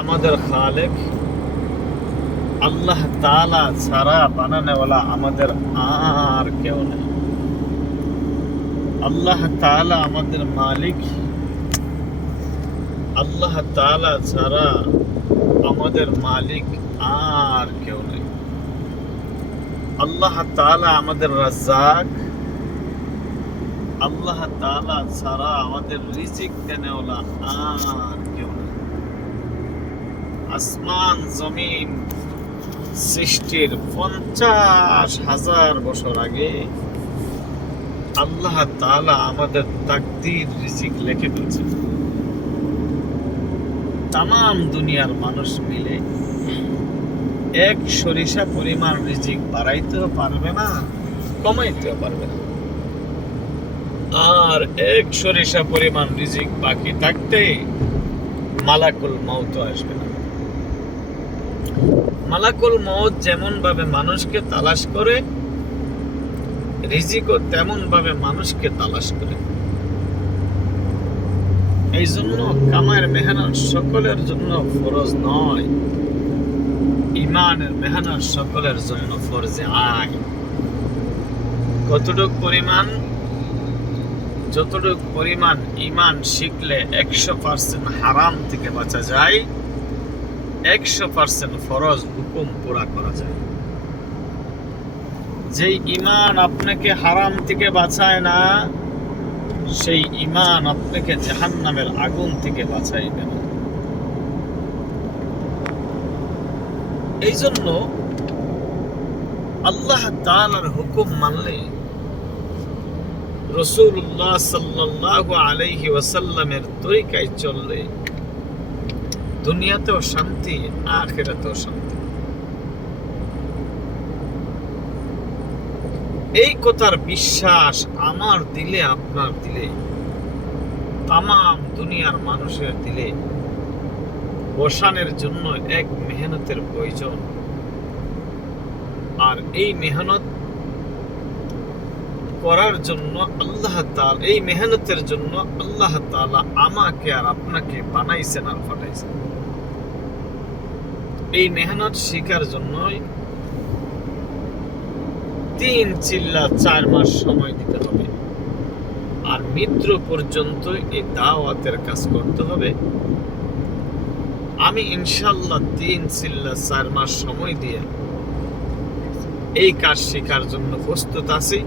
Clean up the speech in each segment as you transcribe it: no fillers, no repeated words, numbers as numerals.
আমাদের খালেক আল্লাহ তাআলা ছাড়া বানানোওয়ালা আমাদের আর কেউ নেই। আল্লাহ তাআলা আমাদের মালিক। আল্লাহ তাআলা ছাড়া আমাদের মালিক আর কেউ নেই। আল্লাহ তাআলা আমাদের রাজ্জাক। আল্লাহ তাআলা ছাড়া আমাদের রিজিক দেনেওয়ালা আর কেউ নেই। আসমান জমিন সৃষ্টির 50,000 বছর আগে আল্লাহ তাআলা আমাদের তাকদীর রিজিক লিখে দিয়েছেন। তাম দুনিয়ার মানুষ মিলে এক সরিষা পরিমাণ রিজিক বাড়াইতেও পারবে না, কমাইতেও পারবে না। আর এক সরিষা পরিমাণ রিজিক বাকি থাকতে মালাকুল মউত আসবে না। মালাকুল মউত যেমন ভাবে মানুষকে তালাশ করে, রিজিকও তেমন ভাবে মানুষকে তালাশ করে। এই জন্য কামায়ের মেহনত সকলের জন্য ফরজ নয়, ইমানের মেহনত সকলের জন্য ফরজে আইন। যতটুক পরিমাণ ইমান শিখলে 100% হারাম থেকে বাঁচা যায়, 100% ফরজ হুকুম পুরা করা যায়। যেই ইমান আপনাকে হারাম থেকে বাঁচায় না, সেই ইমান আপনাকে জাহান্নামের আগুন থেকে বাঁচাইবে না। এই জন্য আল্লাহ তাআলার হুকুম মানলে, রাসূলুল্লাহ সাল্লাল্লাহু আলাইহি ওয়াসাল্লামের তরিকায় চললে দুনিয়াতেও শান্তি, আখিরাতেও শান্তি। এই কথার বিশ্বাস আমার দিলে, আপনার দিলে, তাম দুনিয়ার মানুষের দিলে বসানোর জন্য এক মেহনতের প্রয়োজন। আর এই মেহনত করার জন্য আল্লাহ তাআলা, এই মেহনতের জন্য আল্লাহ তাআলা আমাকে আর আপনাকে বানাইছেন আর পাঠাইছেন। এই মেহনত শিকার জন্য 3 চিল্লা 4 মাস সময় দিতে হবে। আর মৃত্যু পর্যন্ত এই দাওয়াতের কাজ করতে হবে। আমি ইনশাআল্লাহ 3 চিল্লা 4 মাস সময় দিয়ে এই কাজ শেখার জন্য প্রস্তুত আছি।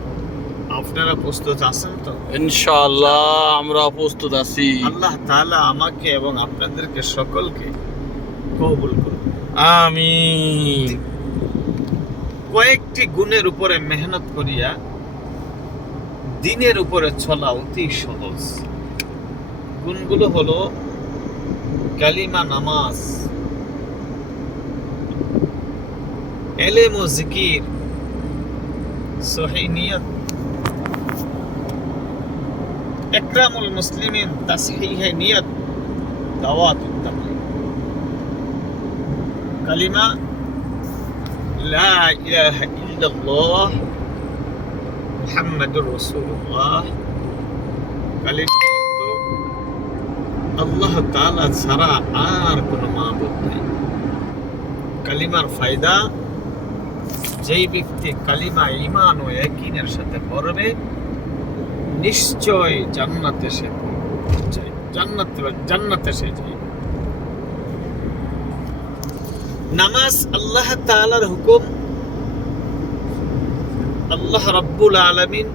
আপনারা প্রস্তুত আছেন তো? ইনশাআল্লাহ আমরা প্রস্তুত আছি। আল্লাহ তাআলা আমাকে এবং আপনাদেরকে সকলকে কবুল করুন, আমিন। কয়েকটি গুণের উপরে মেহনত করিয়া দিনের উপরে চলা অতি সহজ। গুণগুলো হলো কালিমা, নামাজ, ইলম ও জিকির, সহিহ নিয়ত, ইকরামুল মুসলিমিন, তাসহিহ নিয়ত, দাওয়াতুত তাবলীগ। কালিমা লা ইলাহা ইল্লাল্লাহ মুহাম্মাদুর রাসূলুল্লাহ। কালিমা আল্লাহ তাআলা ছাড়া আর কোনো মাবুদ নেই। কালিমার ফায়দা, যেই ব্যক্তি কালিমা ঈমান ও ইয়াকিনের সাথে পড়বে নিশ্চয় জান্নাতে সে যায়, জান্নাতে সে যায়। নামাজ আল্লাহ তাআলার হুকুম। আল্লাহ রাব্বুল আলামিন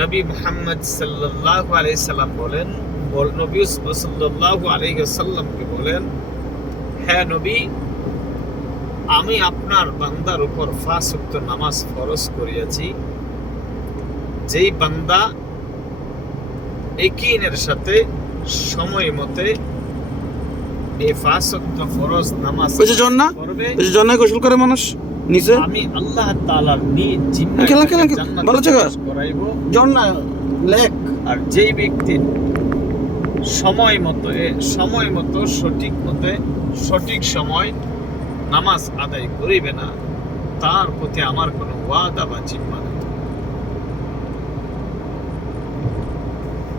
নবী মুহাম্মদ সাল্লাল্লাহু আলাইহি সাল্লাম বলেন, নবী সাল্লাল্লাহু আলাইহি ওয়াসাল্লামকে বলেন, হে নবী, আমি আপনার বান্দার উপর 5 ওয়াক্ত নামাজ ফরজ করিয়াছি। যেই বান্দা ইয়াকিনের সাথে সময় মতে এই 5 ওয়াক্ত ফরজ নামাজ পড়বে, গোসল করে মানুষ নিচে, আমি আল্লাহ তাআলার নিজ জিম্মায় জান্নাত করাইব। লেখ। আর যেই ব্যক্তি সময় মতো সঠিক সময় নামাজ আদায় করিবে না, তার প্রতি আমার কোনো ওয়াদা বা জিম্মা নেই।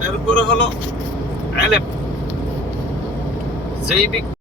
এরপরে হলো ইলম। যেই ব্যক্তি